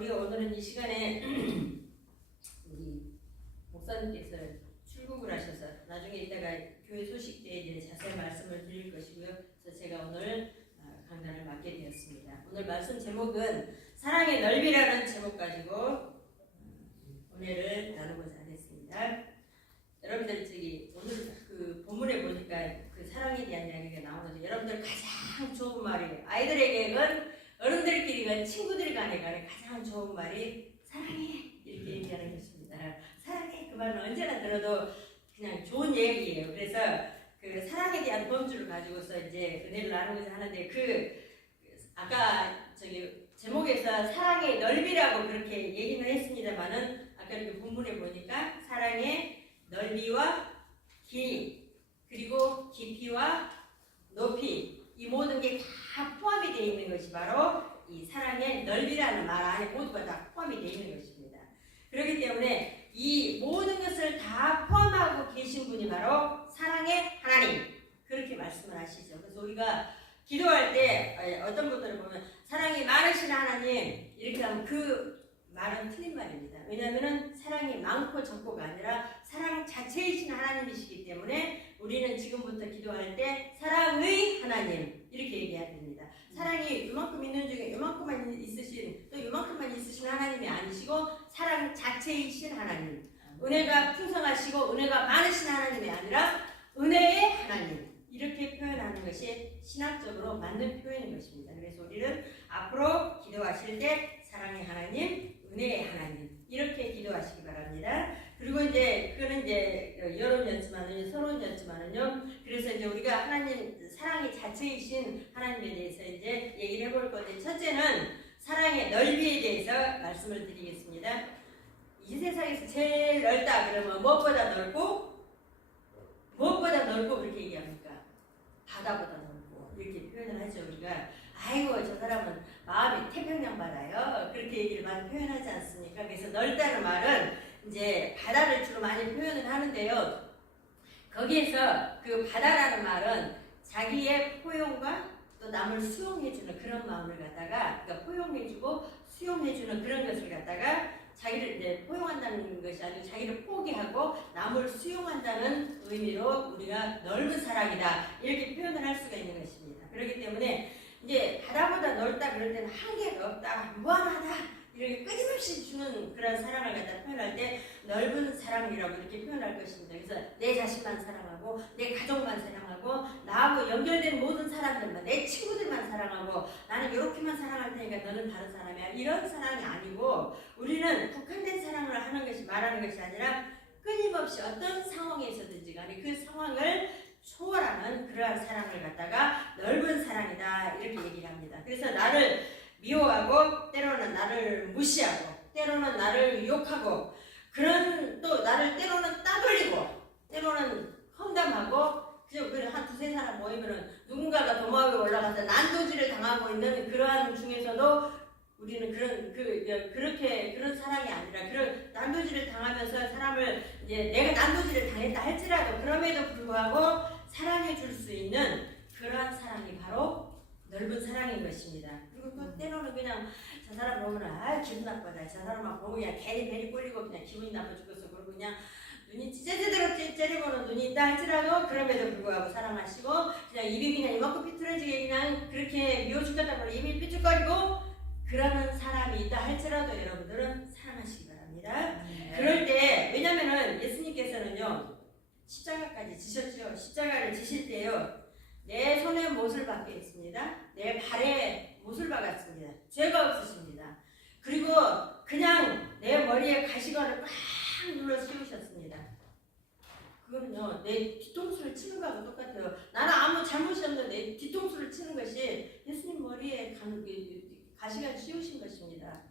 우리가 오늘은 이 시간에 우리 목사님께서 출국을 하셔서 나중에 이따가 교회 소식대에 이제 자세한 말씀을 드릴 것이고요. 그래서 제가 오늘 강단을 맡게 되었습니다. 오늘 말씀 제목은 사랑의 넓이라는 제목 가지고 은혜를 나누고자 하겠습니다. 여러분들 오늘 그 본문에 보니까 그 사랑에 대한 이야기가 나오는데 여러분들 가장 좋은 말이에요. 아이들에게는 어른들끼리건 친구들 간에 가장 좋은 말이 사랑해 이렇게 얘기하는 것입니다. 사랑해 그 말은 언제나 들어도 그냥 좋은 얘기예요. 그래서 그 사랑에 대한 범주를 가지고서 이제 은혜를 나누고자 하는데 아까 제목에서 사랑의 넓이라고 그렇게 얘기는 했습니다만은 아까 이렇게 본문에 보니까 사랑의 넓이와 길이 그리고 깊이와 높이 이 모든 게 다 포함이 되어 있는 것이 바로 이 사랑의 넓이라는 말 안에 모두가 다 포함이 되어 있는 것입니다. 그렇기 때문에 이 모든 것을 다 포함하고 계신 분이 바로 사랑의 하나님 그렇게 말씀을 하시죠. 그래서 우리가 기도할 때 어떤 분들을 보면 사랑이 많으신 하나님 이렇게 하면 그 말은 틀린 말입니다. 왜냐하면 사랑이 많고 적고가 아니라 사랑 자체이신 하나님이시기 때문에 우리는 지금부터 기도할 때 사랑의 하나님 이렇게 얘기해야 됩니다. 사랑이 이만큼 있는 중에 이만큼만 있으신 또 이만큼만 있으신 하나님이 아니시고 사랑 자체이신 하나님 은혜가 풍성하시고 은혜가 많으신 하나님이 아니라 은혜의 하나님 이렇게 표현하는 것이 신학적으로 맞는 표현인 것입니다. 그래서 우리는 앞으로 기도하실 때 사랑의 하나님, 은혜의 하나님 이렇게 기도하시기 바랍니다. 그리고 이제 그거는 이제 여론이었지만은 서론이었지만은요. 그래서 이제 우리가 하나님 사랑이 자체이신 하나님에 대해서 이제 얘기를 해볼 건데 첫째는 사랑의 넓이에 대해서 말씀을 드리겠습니다. 이 세상에서 제일 넓다 그러면 무엇보다 넓고 그렇게 얘기합니까? 바다보다 넓고 이렇게 표현을 하죠. 우리가 아이고 저 사람은 마음이 태평양 바다요 그렇게 얘기를 많이 표현하지 않습니까? 그래서 넓다는 말은 이제 바다를 주로 많이 표현을 하는데요. 거기에서 그 바다라는 말은 자기의 포용과 또 남을 수용해주는 그런 마음을 갖다가 그러니까 포용해주고 수용해주는 그런 것을 갖다가 자기를 이제 포용한다는 것이 아니고 자기를 포기하고 남을 수용한다는 의미로 우리가 넓은 사랑이다 이렇게 표현을 할 수가 있는 것입니다. 그렇기 때문에 이제 바다보다 넓다 그럴 때는 한계가 없다 무한하다 이렇게 끊임없이 주는 그런 사랑을 갖다 표현할 때 넓은 사랑이라고 이렇게 표현할 것입니다. 그래서 내 자신만 사랑하고 내 가족만 사랑하고 나하고 연결된 모든 사람들만 내 친구들만 사랑하고 나는 이렇게만 사랑할 테니까 너는 다른 사람이야 이런 사랑이 아니고 우리는 국한된 사랑을 하는 것이 말하는 것이 아니라 끊임없이 어떤 상황에서든지 간에 그 상황을 초월하는 그러한 사랑을 갖다가 넓은 사랑이다 이렇게 얘기를 합니다. 그래서 나를 미워하고 때로는 나를 무시하고 때로는 나를 욕하고 그런 또 나를 때로는 따돌리고 때로는 험담하고 그냥 한 두세 사람 모이면은 누군가가 도마 위에 올라가서 난도질을 당하고 있는 그러한 중에서도 우리는 그런 사랑이 아니라 그런 난도질을 당하면서 사람을 이제 내가 난도질을 당했다 할지라도 그럼에도 불구하고 사랑해 줄 수 있는 그러한 사랑이 바로 넓은 사랑인 것입니다. 그리고 또 때로는 그냥 저 사람 보면 기분 나쁘다. 저 사람만 보면 그냥 괜히 꼴리고 그냥 기분이 나빠 죽겠어. 그리고 그냥 눈이 째제대로 째리고는 눈이 있다 할지라도 그럼에도 불구하고 사랑하시고 그냥 입이 그냥 이만큼 삐뚤어지게 그냥 그렇게 미워 죽겠다고 입이 삐죽거리고 그러는 사람이 있다 할지라도 여러분들은 사랑하시기 바랍니다. 그럴 때 왜냐면은 예수님께서는요 십자가까지 지셨죠. 십자가를 지실 때요 내 손에 못을 박게 했습니다. 내 발에 못을 박았습니다. 죄가 없으십니다. 그리고 그냥 내 머리에 가시관을 꽉 눌러 씌우셨습니다. 그거는요 내 뒤통수를 치는 거하고 똑같아요. 나는 아무 잘못이 없는데 뒤통수를 치는 것이 예수님 머리에 가시관 씌우신 것입니다.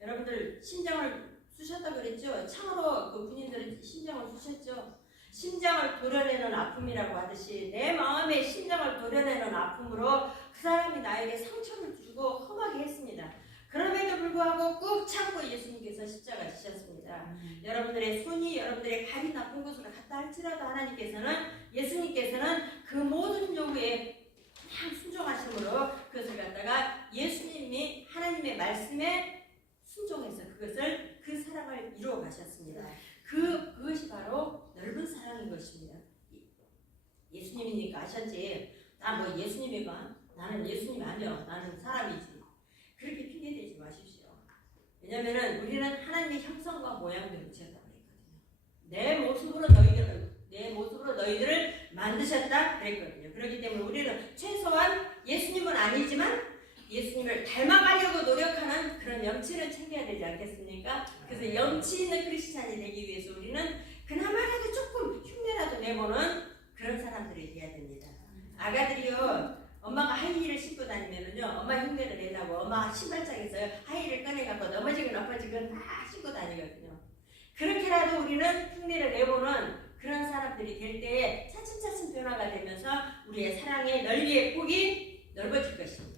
여러분들 심장을 쑤셨다고 그랬죠? 창으로 그 군인들은 심장을 쑤셨죠? 심장을 도려내는 아픔이라고 하듯이 내 마음의 심장을 도려내는 아픔으로 그 사람이 나에게 상처를 주고 험하게 했습니다. 그럼에도 불구하고 꾹 참고 예수님께서 십자가 지셨습니다. 여러분들의 손이 여러분들의 발이 나쁜 곳으로 갔다 할지라도 예수님께서는 그 모든 요구에 그냥 순종하심으로 그것을 갖다가 예수님이 하나님의 말씀에 순종해 그 사랑을 이루어 가셨습니다. 그것이 바로 넓은 사랑인 것입니다. 예수님이니까 아셨지? 나 뭐 예수님이가? 나는 예수님이 아니야. 나는 사람이지. 그렇게 핑계대지 마십시오. 왜냐면은 우리는 하나님의 형상과 모양대로 지었다고 했거든요. 내 모습으로 너희들을 만드셨다 그랬거든요. 그렇기 때문에 우리는 최소한 예수님은 아니지만 예수님을 닮아가려고 노력하는 그런 염치를 챙겨야 되지 않겠습니까? 그래서 염치 있는 크리스찬이 되기 위해서 우리는 그나마라도 조금 흉내라도 내보는 그런 사람들이 돼야 됩니다. 아가들이요, 엄마가 하이힐을 신고 다니면은요, 엄마 흉내를 내려고 엄마 신발장에서 하이힐을 꺼내갖고 넘어지고 다 신고 다니거든요. 그렇게라도 우리는 흉내를 내보는 그런 사람들이 될 때에 차츰차츰 변화가 되면서 우리의 사랑의 넓이의 폭이 넓어질 것입니다.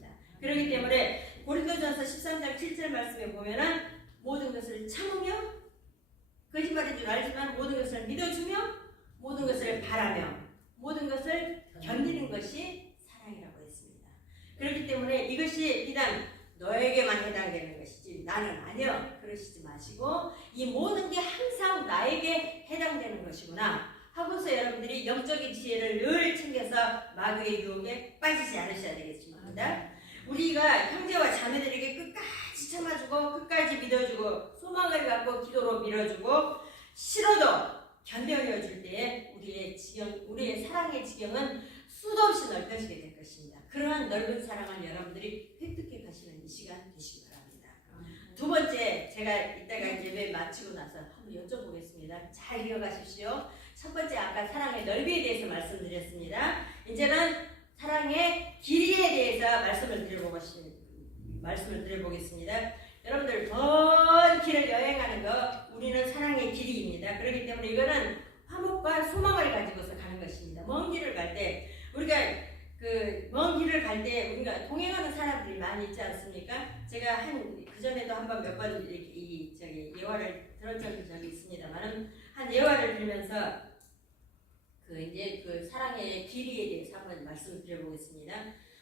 그렇기 때문에 고린도전서 13장 7절 말씀에 보면은 모든 것을 참으며, 거짓말인 줄 알지만 모든 것을 믿어주며, 모든 것을 바라며, 모든 것을 견디는 것이 사랑이라고 했습니다. 그렇기 때문에 이것이 비단 너에게만 해당되는 것이지 나는 아니여 그러시지 마시고, 이 모든 게 항상 나에게 해당되는 것이구나 하고서 여러분들이 영적인 지혜를 늘 챙겨서 마귀의 유혹에 빠지지 않으셔야 되겠습니다. 우리가 형제와 자매들에게 끝까지 참아주고 끝까지 믿어주고 소망을 갖고 기도로 밀어주고 싫어도 견뎌내줄 때에 우리의 사랑의 지경은 수도 없이 넓혀지게 될 것입니다. 그러한 넓은 사랑을 여러분들이 획득해 가시는 이 시간 되시기 바랍니다. 두 번째, 제가 이따가 이제 왜 마치고 나서 한번 여쭤보겠습니다. 잘 이어가십시오. 첫 번째, 아까 사랑의 넓이에 대해서 말씀드렸습니다. 이제는 사랑의 길이에 대해서 말씀을 드려보겠습니다. 여러분들, 먼 길을 여행하는 거 우리는 사랑의 길이입니다. 그렇기 때문에 이거는 화목과 소망을 가지고서 가는 것입니다. 먼 길을 갈 때 우리가 먼 길을 갈 때 우리가 동행하는 사람들이 많이 있지 않습니까? 제가 그전에도 몇 번 예화를 들었던 적이 있습니다만 한 예화를 들으면서 사랑의 길이에 대해서 한번 말씀을 드려보겠습니다.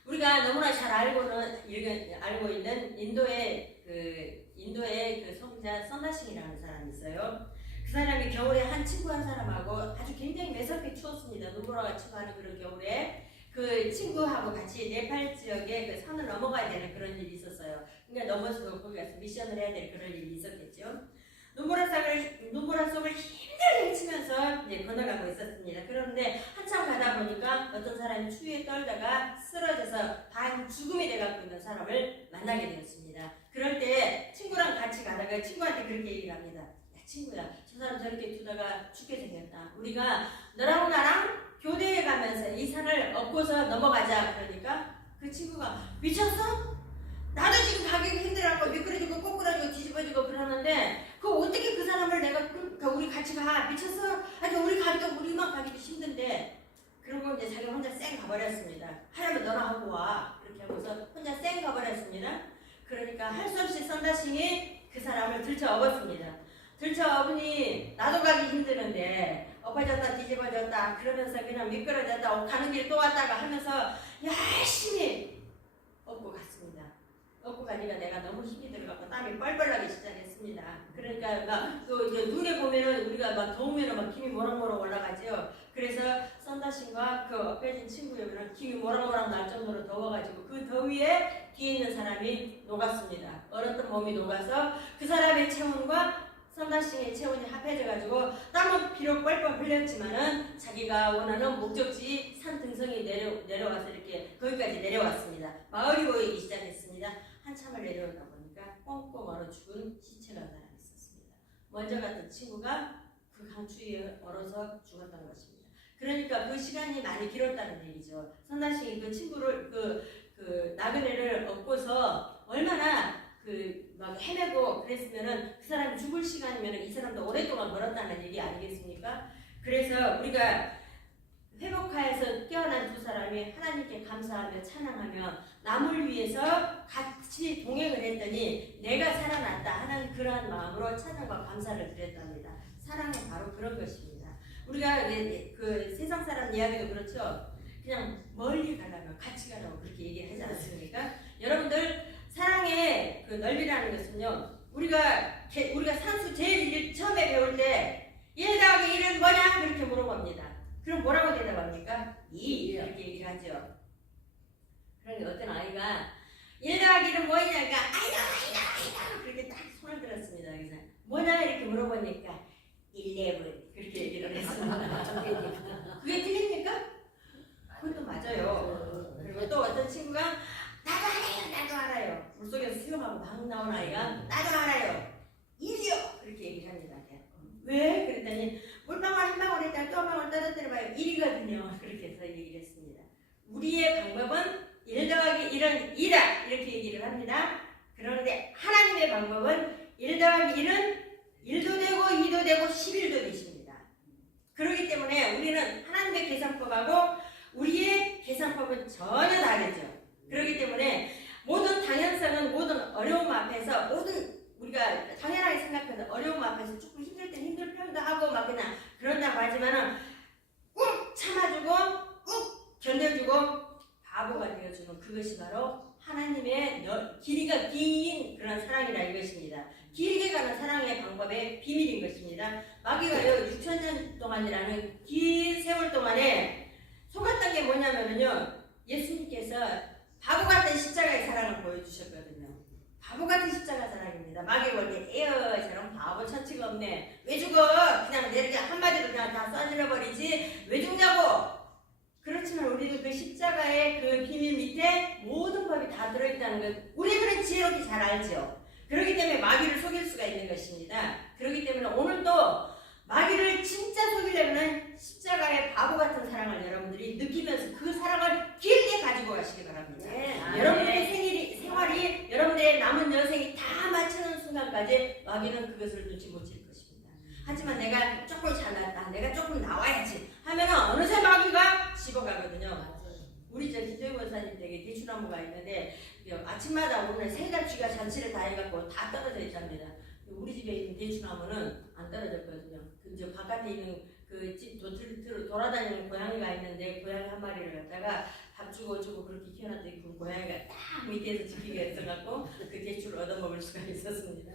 우리가 너무나 잘 알고 있는 인도의 그 성자 선다싱이라는 사람이 있어요. 그 사람이 겨울에 한 사람하고 아주 굉장히 매섭게 추웠습니다. 눈보라 같이 가는 그런 겨울에 그 친구하고 같이 네팔 지역에 그 산을 넘어가야 되는 그런 일이 있었어요. 그러니까 넘어서 거기 가서 미션을 해야 될 그런 일이 있었겠죠. 눈보라 속을 힘들게 치면서 이제 건너가고 있었습니다. 그런데 한참 가다 보니까 어떤 사람이 추위에 떨다가 쓰러져서 반 죽음이 돼가고 있는 사람을 만나게 되었습니다. 그럴 때 친구랑 같이 가다가 친구한테 그렇게 얘기를 합니다. 야 친구야, 저 사람 저렇게 두다가 죽게 생겼다. 우리가 너랑 나랑 교대에 가면서 이 산을 엎고서 넘어가자. 그러니까 그 친구가 미쳤어? 나도 지금 가기 힘들어갖고 미끄러지고 꼬꾸라지고 뒤집어지고 그러는데 어떻게 그 사람을 내가 우리 같이 가? 미쳤어? 아니 우리만 가기도 힘든데. 그러고 이제 자기 혼자 쌩 가버렸습니다. 하려면 너나 하고 와. 그렇게 하고서 혼자 쌩 가버렸습니다. 그러니까 할 수 없이 선다싱이 그 사람을 들쳐업었습니다. 들쳐업으니 나도 가기 힘드는데 엎어졌다 뒤집어졌다 그러면서 그냥 미끄러졌다 가는 길 또 왔다가 하면서 열심히 업고 갔습니다. 업고 가니까 내가 너무 힘이 들어가고 땀이 뻘뻘 나기 시작했습니다. 그러니까 또 이제 눈에 보면은 우리가 막 더우면은 김이 모락모락 올라가죠. 그래서 선다싱과 그 엎혀진 친구여면 김이 모락모락 날 정도로 더워가지고 그 더위에 뒤에 있는 사람이 녹았습니다. 얼었던 몸이 녹아서 그 사람의 체온과 선다싱의 체온이 합해져가지고 땀은 비록 뻘뻘 흘렸지만은 자기가 원하는 목적지 산 등성이 내려와서 이렇게 거기까지 내려왔습니다. 마을이 보이기 시작했습니다. 한참을 내려오다 보니까 꽁꽁 얼어 죽은 시체가 하나 있었습니다. 먼저 갔던 친구가 그 강추위에 얼어서 죽었던 것입니다. 그러니까 그 시간이 많이 길었다는 얘기죠. 선다싱이 그 친구를 그 나그네를 업고서 얼마나 막 헤매고 그랬으면은 그 사람이 죽을 시간이면은 이 사람도 오랫동안 멀었다는 얘기 아니겠습니까? 그래서 우리가 회복하여서 깨어난 두 사람이 하나님께 감사하며 찬양하며 남을 위해서 같이 동행을 했더니 내가 살아났다 하는 그러한 마음으로 찬양과 감사를 드렸답니다. 사랑은 바로 그런 것입니다. 우리가 그 세상 사람 이야기도 그렇죠. 그냥 멀리 가려면 같이 가라고 그렇게 얘기하지 않습니까? 여러분들 사랑의 그 넓이라는 것은요, 우리가 산수 제일 처음에 배울 때 1 더하기 1은 뭐냐? 그렇게 물어봅니다. 그럼 뭐라고 대답합니까? 2 이렇게 얘기를 하죠. 그런데 어떤 아이가 1 더하기 1은 뭐냐니까 아이고 그렇게 딱 손을 들었습니다. 그래서 뭐냐 이렇게 물어보니까 11 그렇게 얘기를 했습니다. 그게 틀립니까? 그것도 맞아요. 그리고 또 어떤 친구가 나도 알아요. 물속에서 수영하고 막 나온 아이가 나도 알아요. 1이요 그렇게 얘기를 합니다. 왜? 그랬더니 물방울 한 방울에다 또 한 방울 떨어뜨려봐요. 1이거든요. 그렇게 해서 얘기를 했습니다. 우리의 방법은 1 더하기 1은 2다 이렇게 얘기를 합니다. 그런데 하나님의 방법은 1 더하기 1은 1도 되고 2도 되고 11도 되십니다. 그렇기 때문에 우리는 하나님의 계산법하고 우리의 계산법은 전혀 다르죠. 그렇기 때문에 모든 당연성은 모든 어려움 앞에서 우리가 당연하게 생각하는 어려움 앞에서 조금 힘들 때 힘들 표현도 하고 막 그냥 그런다고 하지만은 꾹 참아주고 꾹 견뎌주고 바보가 되어주는 그것이 바로 하나님의 길이가 긴 그런 사랑이라 이것입니다. 길게 가는 사랑의 방법의 비밀인 것입니다. 마귀가요 6,000년 동안이라는 긴 세월 동안에 속았던 게 뭐냐면요 예수님께서 바보 같은 십자가의 사랑을 보여주셨거든요. 바보 같은 십자가 사랑입니다. 마귀가 볼때 에어 저런 바보 처치가 없네. 왜 죽어? 그냥 내리게 한마디로 그냥 다 쏴질러 버리지. 왜 죽냐고. 그렇지만 우리도 그 십자가의 그 비밀 밑에 모든 법이 다 들어있다는 것 우리들은 지혜롭게 잘 알죠. 그렇기 때문에 마귀를 속일 수가 있는 것입니다. 그렇기 때문에 오늘도 마귀를 진짜 속이려면 십자가의 바보 같은 사랑을 여러분들이 느끼면서 그 사랑을 길게 가지고 가시기 바랍니다. 여러분들의 생활이 여러분들의 남은 여생이 다 맞추는 순간까지 마귀는 그것을 눈치 못 챌 것입니다. 하지만 내가 조금 잘났다, 내가 조금 나와야지 하면은 어느새 마귀가 집어가거든요. 우리 저 기도회 권사님 댁에 대추나무가 있는데 아침마다 오늘 세 가지가 잔치를 다 해갖고 다 떨어져 있답니다. 우리 집에 있는 대추나무는 안 떨어졌거든요. 저 바깥에 있는 그 집 돌아다니는 고양이가 있는데 고양이 한 마리를 갖다가 밥 주고 그렇게 키워놨더니 그 고양이가 딱 밑에서 지키게 했어갖고 그 대추를 얻어먹을 수가 있었습니다.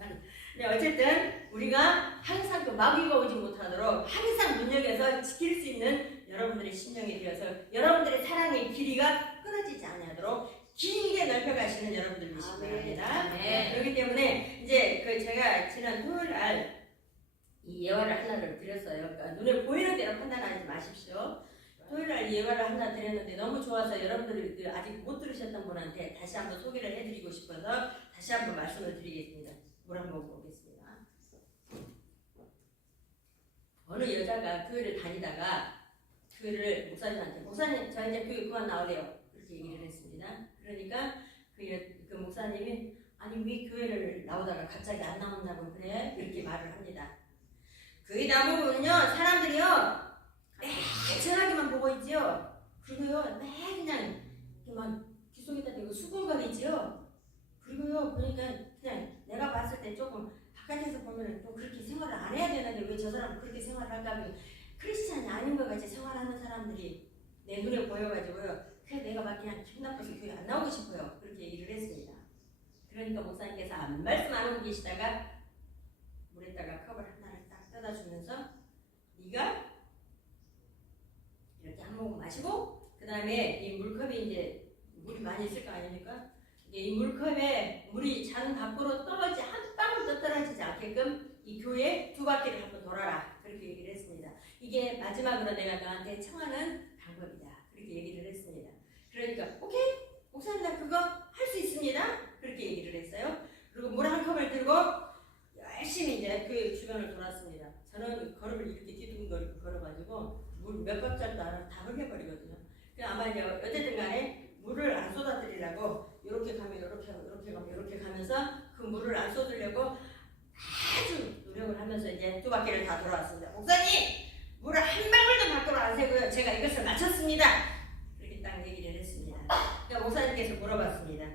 근데 어쨌든 우리가 항상 그 마귀가 오지 못하도록 항상 눈여겨서 지킬 수 있는 여러분들의 심령이 되어서 여러분들의 사랑의 길이가 끊어지지 않도록 길게 넓혀가시는 여러분들 되시기 바랍니다. 그렇기 때문에 이제 제가 지난 토요일 날 이 예화를 하나를 드렸어요. 그러니까 눈에 보이는 대로 판단하지 마십시오. 토요일 날 예화를 하나 드렸는데 너무 좋아서 여러분들이 아직 못 들으셨던 분한테 다시 한번 소개를 해드리고 싶어서 다시 한번 말씀을 드리겠습니다. 물 한번 보겠습니다. 어느 여자가 교회를 다니다가 교회를 목사님한테 목사님 저 이제 교회 그만 나오래요. 그렇게 얘기를 했습니다. 그러니까 그 목사님이 아니 왜 교회를 나오다가 갑자기 안 나온다고 그래? 그렇게 말을 합니다. 교회 나오면요 사람들이요 매 전화기만 보고 있지요. 그리고요 매 그냥 막 귀속에다 대고 수군거리지요. 그리고요 보니까 그냥 내가 봤을 때 조금 바깥에서 보면 또 그렇게 생활을 안 해야 되는데 왜 저 사람은 그렇게 생활을 할까 하면 크리스찬이 아닌 것 같이 생활하는 사람들이 내 눈에 보여가지고요. 그래 내가 막 그냥 기분 나빠서 교회 안 나오고 싶어요. 그렇게 얘기를 했습니다. 그러니까 목사님께서 아무 말씀 안 하고 계시다가 물에다가 컵을 하나를 딱 떠다 주면서 네가 이렇게 한 모금 마시고 그 다음에 이 물컵이 이제 물이 많이 있을 거 아닙니까? 이 물컵에 물이 잔 밖으로 한 방울도 떨어지지 않게끔 이 교회 2바퀴를 한번 돌아라. 그렇게 얘기를 했습니다. 이게 마지막으로 내가 너한테 청하는 방법이다. 그렇게 얘기를 했습니다. 그러니까 오케이 목사님 나 그거 할 수 있습니다. 그렇게 얘기를 했어요. 그리고 물 한 컵을 들고 열심히 이제 그 주변을 돌았습니다. 저는 걸음을 이렇게 뒤뚱거리고 걸어가지고 물 몇 컵짜리도 다 흘려버리거든요. 아마 이제 어쨌든 간에 물을 안 쏟아드리려고 이렇게 가면 이렇게 가면 이렇게 가면서 그 물을 안 쏟으려고 아주 노력을 하면서 이제 2바퀴를 다 돌아왔습니다. 목사님 물을 한 방울도 밖으로 안 새고요. 제가 이것을 마쳤습니다. 그렇게 딱 얘기를 했습니다. 그러니까 목사님께서 물어봤습니다.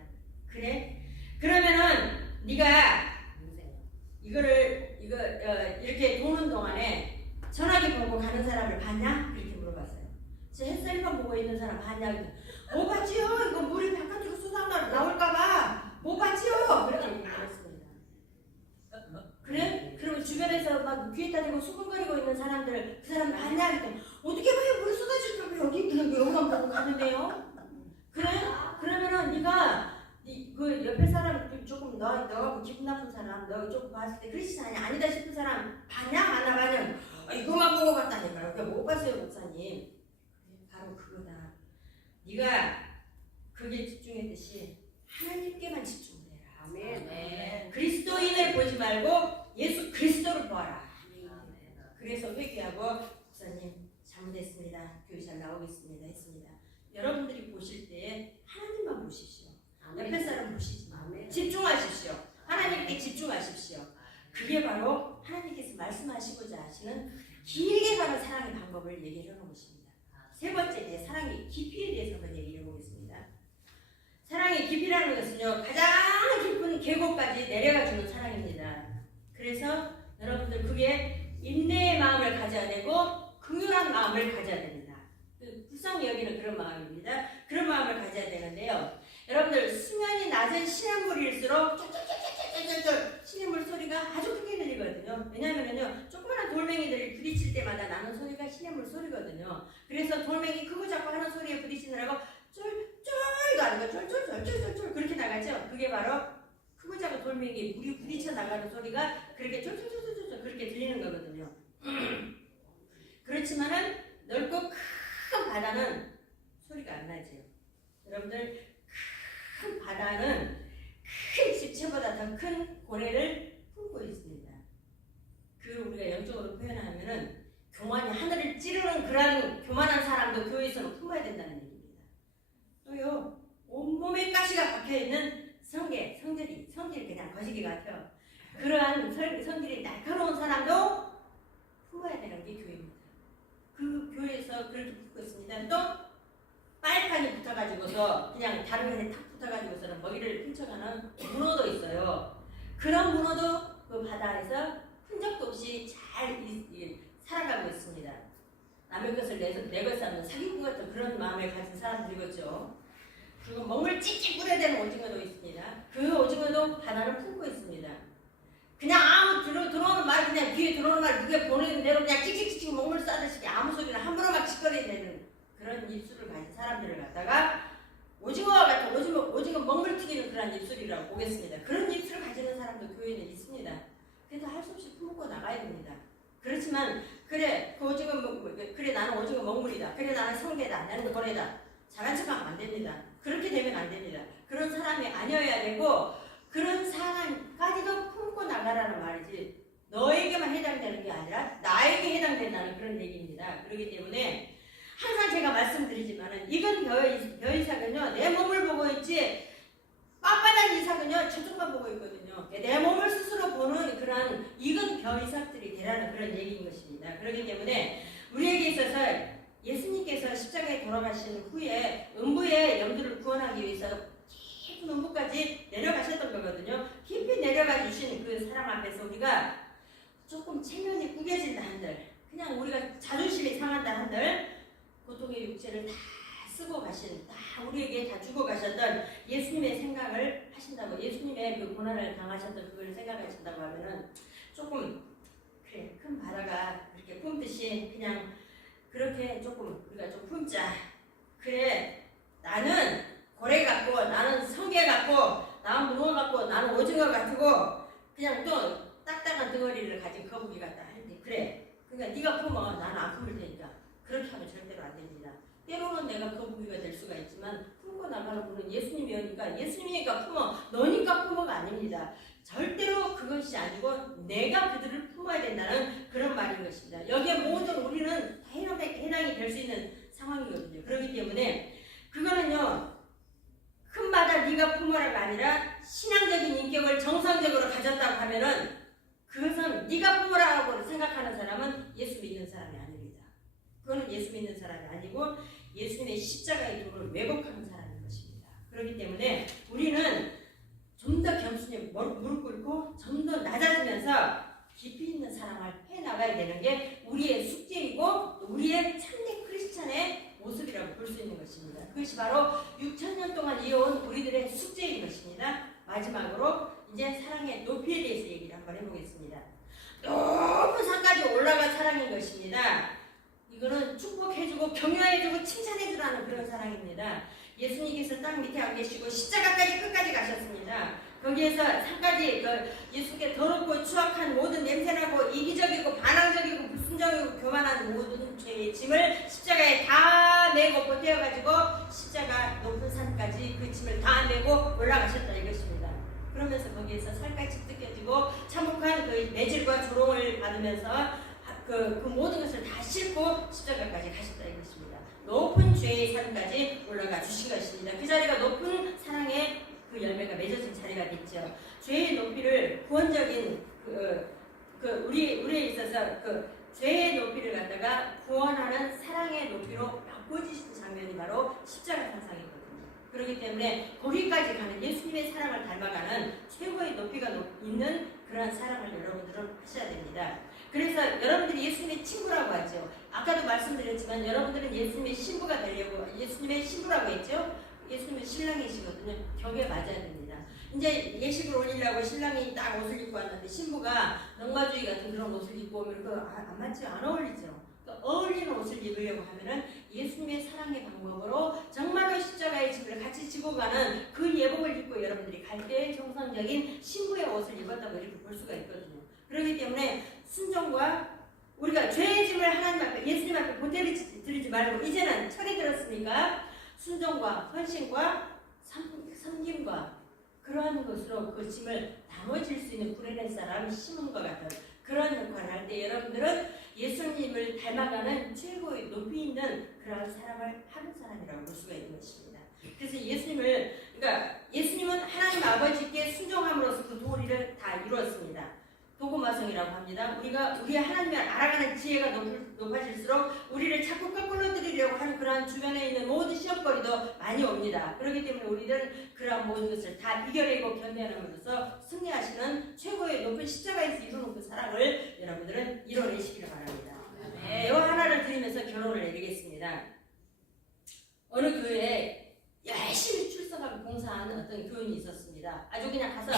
그래? 그러면은 네가 이렇게 도는 동안에 전화기 보고 가는 사람을 봤냐? 그렇게 물어봤어요. 제 헬스리폰 보고 있는 사람 봤냐? 못 봤지요. 이거 물이 바깥으로 쏟아 나올까봐 못 봤지요. 그렇게 얘기를 했습니다. 옆에서 막 귀에다 대고 수근거리고 있는 사람들, 그 사람 반대하기 때문에 어떻게 봐요? 물 쏟아질 거 여기만 보고 가는데요? 그래? 그러면은 네가 그 옆에 사람 조금 너하고 기분 나쁜 사람, 너 조금 봤을 때 크리스찬이 아니다 싶은 사람 반향 안 나가냐? 이거만 보고 갔다니까요. 그러니까 못 봤어요, 목사님. 바로 그거다. 네가 그게 집중했듯이 하나님께만 집중해라. 아멘. 그리스도인을 보지 말고 예수 그리스도를 보아라. 그래서 회개하고 목사님 잘못했습니다. 교회 잘 나오겠습니다. 했습니다. 여러분들이 보실 때 하나님만 보십시오. 옆에 사람 보시지 마. 집중하십시오. 하나님께 집중하십시오. 그게 바로 하나님께서 말씀하시고자 하시는 길게 가는 사랑의 방법을 얘기를 하는 것입니다. 세 번째, 사랑의 깊이에 대해서 한번 얘기를 해보겠습니다. 사랑의 깊이라는 것은요, 가장 깊은 계곡까지 내려가주는 사랑입니다. 그래서 여러분들 그게 인내의 마음을 가져야 되고 긍휼한 마음을 가져야 됩니다. 불쌍히 여기는 그런 마음입니다. 그런 마음을 가져야 되는데요. 여러분들 수면이 낮은 시냇물일수록 쫄쫄쫄쫄쫄쫄 시냇물 소리가 아주 크게 들리거든요. 왜냐하면요, 조그마한 돌멩이들이 부딪힐 때마다 나는 소리가 시냇물 소리거든요. 그래서 돌멩이 크고 작고 하는 소리에 부딪히느라고 쫄쫄가 아니고 쫄쫄쫄쫄쫄 그렇게 나가죠. 그게 바로 크고 작은 돌멩이 물이 부딪혀 나가는 소리가 그렇게 쫄쫄쫄쫄쫄 그렇게 들리는 거거든요. 그렇지만은 넓고 큰 바다는 소리가 안 나죠. 여러분들 큰 바다는 큰 집채보다 더 큰 고래를 품고 있습니다. 그 우리가 영적으로 표현하면은 교만이 하늘을 찌르는 그런 교만한 사람도 교회에서는 품어야 된다는 얘기입니다. 또요, 온몸에 가시가 박혀있는 성질이 그냥 거시기 같아요. 그러한 성질이 날카로운 사람도 품어야 되는 게 교회입니다. 그 교회에서 그렇게 품고 있습니다. 또 빨판이 붙어가지고서 그냥 다른 면에 탁 붙어가지고서는 먹이를 훔쳐가는 문어도 있어요. 그런 문어도 그 바다에서 흔적도 없이 잘 살아가고 있습니다. 남의 것을 내 것을 하는 사기꾼 같은 그런 마음을 가진 사람들이겠죠. 그리고 먹물 찌찌 뿌려대는 오징어도 있습니다. 그 오징어도 바다를 품고 있습니다. 그냥 아무 들어오는 말, 그냥 귀에 들어오는 말 그게 보내는 대로 그냥 찍찍찍찍 먹물 싸듯이 아무 소리나 함부로 막 짓거리는 그런 입술을 가진 사람들을 갖다가 오징어와 같은 오징어 먹물 튀기는 그런 입술이라고 보겠습니다. 그런 입술을 가지는 사람도 교회에는 있습니다. 그래서 할 수 없이 품고 나가야 됩니다. 그렇지만 그래 그 오징어 그래 나는 오징어 먹물이다. 그래 나는 성게다. 나는 고래다. 잘한 척하면 안 됩니다. 그렇게 되면 안 됩니다. 그런 사람이 아니어야 되고 그런 사람까지도 품고 나가라는 말이지 너에게만 해당되는 게 아니라 나에게 해당된다는 그런 얘기입니다. 그렇기 때문에 항상 제가 말씀드리지만은 익은 벼이삭은요 내 몸을 보고 있지 빳빳한 이삭은요 저쪽만 보고 있거든요. 내 몸을 스스로 보는 그런 익은 벼이삭들이 되라는 그런 얘기인 것입니다. 그렇기 때문에 우리에게 있어서 예수님께서 십자가에 돌아가신 후에 음부의 영들을 구원하기 위해서 깊은 음부까지 내려가셨던 거거든요. 깊이 내려가 주신 그 사랑 앞에서 우리가 조금 체면이 구겨진다 한들 그냥 우리가 자존심이 상한다 한들 고통의 육체를 다 쓰고 가신 다 우리에게 다 주고 가셨던 예수님의 생각을 하신다고 예수님의 그 고난을 당하셨던 그걸 생각하신다고 하면은 조금 그래 큰 바다가 그렇게 품듯이 그냥 그렇게 조금 우리가 좀 품자. 그래 나는 고래 같고 나는 성게 같고 나는 문어 같고 나는 오징어 같고 그냥 또 딱딱한 덩어리를 가진 거북이 같다 할때 그래 그러니까 네가 품어 나는 안 품을 테니까 그렇게 하면 절대로 안 됩니다. 때로는 내가 거북이가 될 수가 있지만 품고 나가는 분은 예수님이니까 예수님이니까 품어 너니까 품어가 아닙니다. 절대로 그것이 아니고 내가 그들을 품어야 된다는 그런 말인 것입니다. 여기에 모든 우리는 다 해당이 될 수 있는 상황이거든요. 그렇기 때문에 그거는요 큰 바다 네가 품어라가 아니라 신앙적인 인격을 정상적으로 가졌다고 하면은 그것은 네가 품어라고 생각하는 사람은 예수 믿는 사람이 아닙니다. 그거는 예수 믿는 사람이 아니고 예수님의 십자가의 도를 왜곡하는 사람인 것입니다. 그렇기 때문에 우리는 좀 더 겸손히 무릎 꿇고 좀 더 낮아지면서 깊이 있는 사랑을 해나가야 되는 게 우리의 숙제이고 우리의 참된 크리스찬의 모습이라고 볼 수 있는 것입니다. 그것이 바로 6,000년 동안 이어온 우리들의 숙제인 것입니다. 마지막으로 이제 사랑의 높이에 대해서 얘기를 한번 해보겠습니다. 높은 산까지 올라간 사랑인 것입니다. 이거는 축복해주고 격려해주고 칭찬해주라는 그런 사랑입니다. 예수님께서 땅 밑에 안 계시고 십자가까지 끝까지 가셨습니다. 거기에서 산까지 예수께 더럽고 추악한 모든 냄새나고 이기적이고 반항적이고 불순종이고 교만한 모든 죄의 짐을 십자가에 다 메고 보태어가지고 십자가 높은 산까지 그 짐을 다 메고 올라가셨다 이것입니다. 그러면서 거기에서 살갗이 뜯겨지고 참혹한 그 매질과 조롱을 받으면서 그 모든 것을 다 싣고 십자가까지 가셨다 이것입니다. 높은 죄의 산까지 올라가 주신 것입니다. 그 자리가 높은 사랑의 그 열매가 맺어진 자리가 됐죠. 죄의 높이를 구원적인 우리에 있어서 그 죄의 높이를 갖다가 구원하는 사랑의 높이로 바꿔주신 장면이 바로 십자가 상상이거든요. 그렇기 때문에 거기까지 가는 예수님의 사랑을 닮아가는 최고의 높이가 있는 그러한 사랑을 여러분들은 하셔야 됩니다. 그래서 여러분들이 예수님의 친구라고 하죠. 아까도 말씀드렸지만 여러분들은 예수님의 신부가 되려고 예수님의 신부라고 했죠. 예수님은 신랑이시거든요. 격에 맞아야 됩니다. 이제 예식을 올리려고 신랑이 딱 옷을 입고 왔는데 신부가 넉마주의 같은 그런 옷을 입고 오면 그거 안 맞죠? 안 어울리죠. 어울리는 옷을 입으려고 하면은 예수님의 사랑의 방법으로 정말로 십자가의 짐을 같이 지고 가는 그 예복을 입고 여러분들이 갈 때 정상적인 신부의 옷을 입었다고 이렇게 볼 수가 있거든요. 그렇기 때문에 순종과 우리가 죄의 짐을 하나님 앞에 예수님 앞에 보태드리지 말고 이제는 철이 들었으니까 순종과 헌신과 섬김과 그러한 것으로 그 짐을 나눠질 수 있는 구레네 사람 시몬과 같은 그런 역할을 할 때 여러분들은 예수님을 닮아가는 최고의 높이 있는 그런 사랑을 하는 사람이라고 볼 수가 있는 것입니다. 그래서 그러니까 예수님은 하나님 아버지께 순종함으로써 그 도리를 다 이루었습니다. 도구마성이라고 합니다. 우리 하나님을 알아가는 지혜가 높아질수록 우리를 자꾸 거꾸로 들이려고 하는 그러한 주변에 있는 모든 시험거리도 많이 옵니다. 그렇기 때문에 우리는 그러한 모든 것을 다 이겨내고 견뎌내면서 승리하시는 최고의 높은 십자가에서 이루는 그 사랑을 여러분들은 이뤄내시기를 바랍니다. 네, 이 하나를 드리면서 결론을 내리겠습니다. 어느 교회에 열심히 출석하고 봉사하는 어떤 교인이 있었습니다. 아주 그냥 가서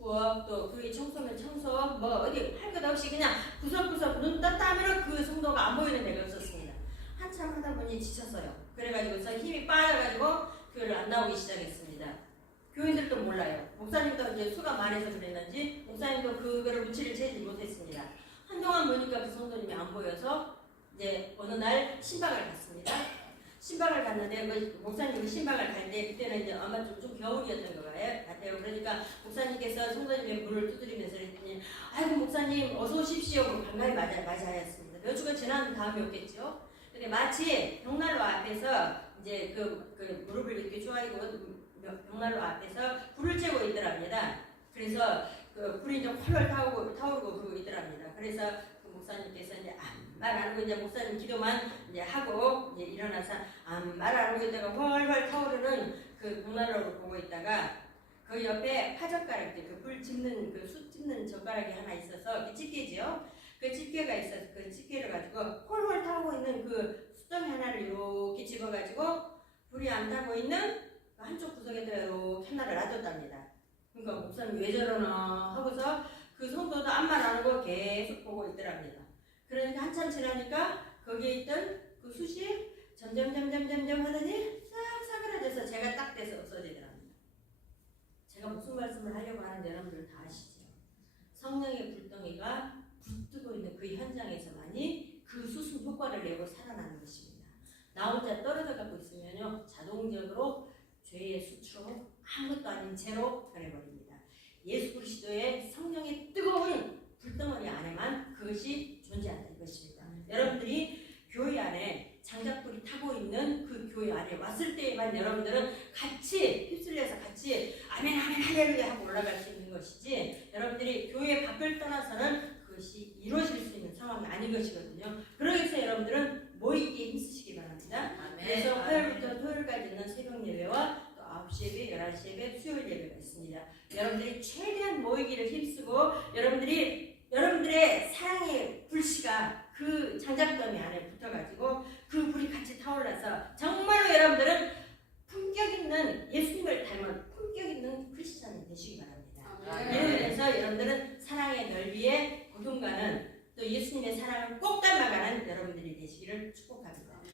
부엌 또 그리고 청소면 청소 어디 할 것 없이 그냥 구석구석 눈 떴다 하면 그 성도가 안 보이는 데가 없었습니다. 한참 하다 보니 지쳤어요. 그래가지고서 힘이 빠져가지고 교회를 안 나오기 시작했습니다. 교인들도 몰라요. 목사님도 이제 수가 많아서 그랬는지 목사님도 그거를 무치를 채지 못했습니다. 한동안 보니까 그 성도님이 안 보여서 이제 어느 날 신방을 갔습니다. 신방을 갔는데 목사님이 신방을 갈 때 그때는 이제 아마 좀 겨울이었던 것 같아요. 그러니까 목사님께서 성도님의 문을 두드리면서 그랬더니 아이고 목사님 어서 오십시오. 반가이 맞이하였습니다. 몇 주가 지난 다음에 오겠죠. 근데 마치 벽난로 앞에서 이제 그 무릎을 이렇게 조아리고 벽난로 앞에서 불을 쬐고 있더랍니다. 그래서 그 불이 좀 펄펄 타오르고 그러고 있더랍니다. 그래서 그 목사님께서 이제 말 안 하고 이제 목사님 기도만 이제 하고 이제 일어나서 말 안 하고 있다가 훨훨 타오르는 그 벽난로를 보고 있다가 그 옆에 파젓가락들 그 불 짚는 그 숯 짚는 젓가락이 하나 있어서 그 집게죠. 그 집게가 있어서 그 집게를 가지고 홀홀 타오고 있는 그 숯덩이 하나를 이렇게 집어가지고 불이 안 타고 있는 그 한쪽 구석에다 이렇게 하나를 놔뒀답니다. 그러니까 목사님 왜 저러나 하고서 그 성도도 아무 말 안 하고 계속 보고 있더랍니다. 그러니까 한참 지나니까 거기에 있던 그 숯이 점점 하더니 싹 사그라져서 제가 딱 돼서 없어지더랍니다. 제가 무슨 말씀을 하려고 하는데 여러분들 다 아시죠? 성령의 불덩이가 붙들고 있는 그 현장에서만이 그 숯은 효과를 내고 살아나는 것입니다. 나 혼자 떨어져 갖고 있으면요 자동적으로 죄의 수치로 아무것도 아닌 죄로 변해버립니다. 예수 그리스도의 성령의 뜨거운 불덩어리 안에만 그것이 존재한다 이것입니다. 여러분들이 교회 안에 장작불이 타고 있는 그 교회 안에 왔을 때에만 여러분들은 같이 휩쓸려서 같이 아멘 할렐루야 하고 올라갈 수 있는 것이지 여러분들이 교회 밖을 떠나서는 그것이 이루어질 수 있는 상황이 아닌 것이거든요. 그러기 위해서 여러분들은 모이기에 힘쓰시기 바랍니다. 아멘. 그래서 화요일부터 토요일까지 있는 새벽 예배와 또 9시 예배, 11시 예배, 수요일 예배가 있습니다. 여러분들이 최대한 모이기를 힘쓰고 여러분들의 사랑의 불씨가 그 장작더미 안에 붙어가지고 그 불이 같이 타올라서 정말로 여러분들은 품격 있는 예수님을 닮은 품격 있는 크리스찬 여러분들은 사랑의 넓이에 고통가는 또 예수님의 사랑을 꼭 닮아가는 여러분들이 되시기를 축복합니다.